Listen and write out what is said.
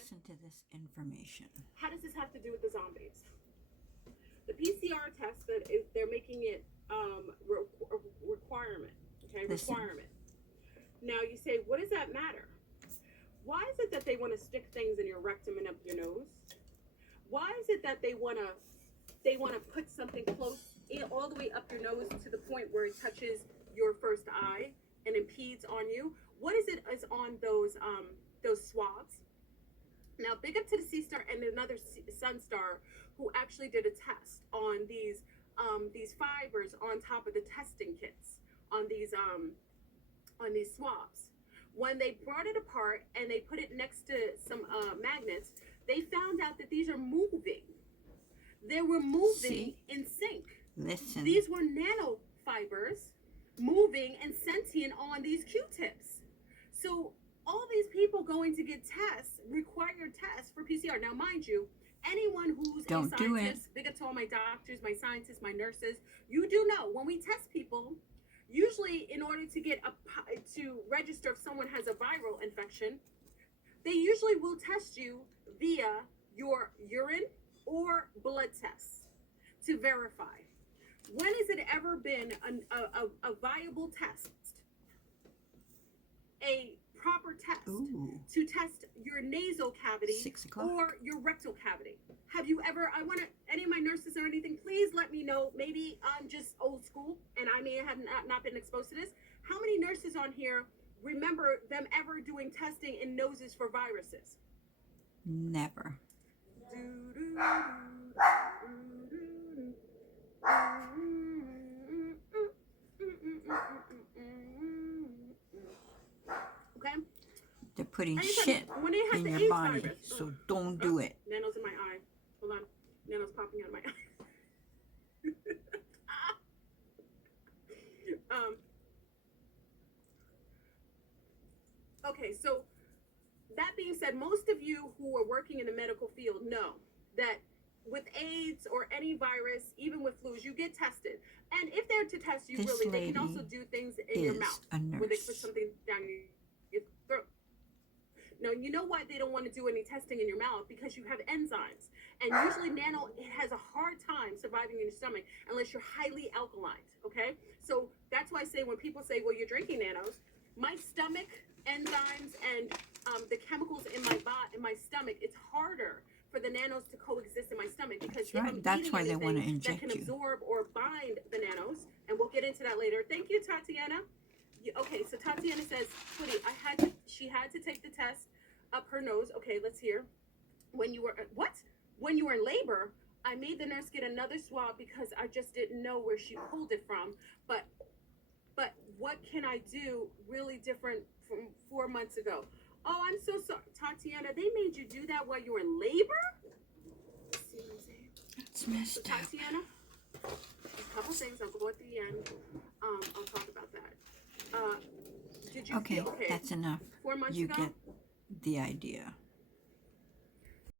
listen to this information. How does this have to do with the zombies? The PCR test they're making it requirement. Okay, Listen. requirement. Now you say, what does that matter? Why is it that they want to stick things in your rectum and up your nose? Why is it that they want to put something close all the way up your nose to the point where it touches your first eye and impedes on you? What is it is on those swabs? Now, big up to the Sea Star and another Sun Star who actually did a test on these fibers on top of the testing kits on these swabs. When they brought it apart and they put it next to some magnets, they found out that these are moving. They were moving in sync. Listen. These were nanofibers moving and sentient on these Q-tips. So all these people going to get tests, required tests for PCR. Now, mind you, anyone who's Don't a do it. scientist, big up to all my doctors, my scientists, my nurses, you do know when we test people, usually in order to get to register if someone has a viral infection, they usually will test you via your urine or blood tests to verify. When has it ever been a viable test, a proper test to test your nasal cavity 6 o'clock. or your rectal cavity? Have you ever, any of my nurses or anything, please let me know. Maybe I'm just old school and I may have not been exposed to this. How many nurses on here remember them ever doing testing in noses for viruses? Never. Okay? They're putting Anytime, shit when they had in the your AIDS body, virus, so don't do it. Nano's in my eye. Hold on. Nano's popping out of my eye. Okay, so that being said, most of you who are working in the medical field know that with AIDS or any virus, even with flus, you get tested. And if they're to test you, This really, they can lady also do things in your is mouth a where they put nurse. something down your throat. Now, you know why they don't want to do any testing in your mouth? Because you have enzymes. And usually Nano has a hard time surviving in your stomach unless you're highly alkaline, okay? So that's why I say when people say, well, you're drinking Nanos, my stomach, enzymes, and the chemicals in my stomach, it's harder for the Nanos to coexist in my stomach because That's right. That's why they want to inject that can you. absorb or bind the Nanos, and we'll get into that later. Thank you, Tatiana. Okay, so Tatiana says, Footy, she had to take the test up her nose. Okay, let's hear. When you were, what? When you were in labor, I made the nurse get another swab because I just didn't know where she pulled it from. But what can I do really different from 4 months ago? Oh, I'm so sorry, Tatiana. They made you do that while you were in labor? See what I'm saying? It's messed So, up. Tatiana, a couple things. I'll go at the end. I'll talk about that. Did you Okay, feel okay? that's enough. 4 months You ago? get the idea.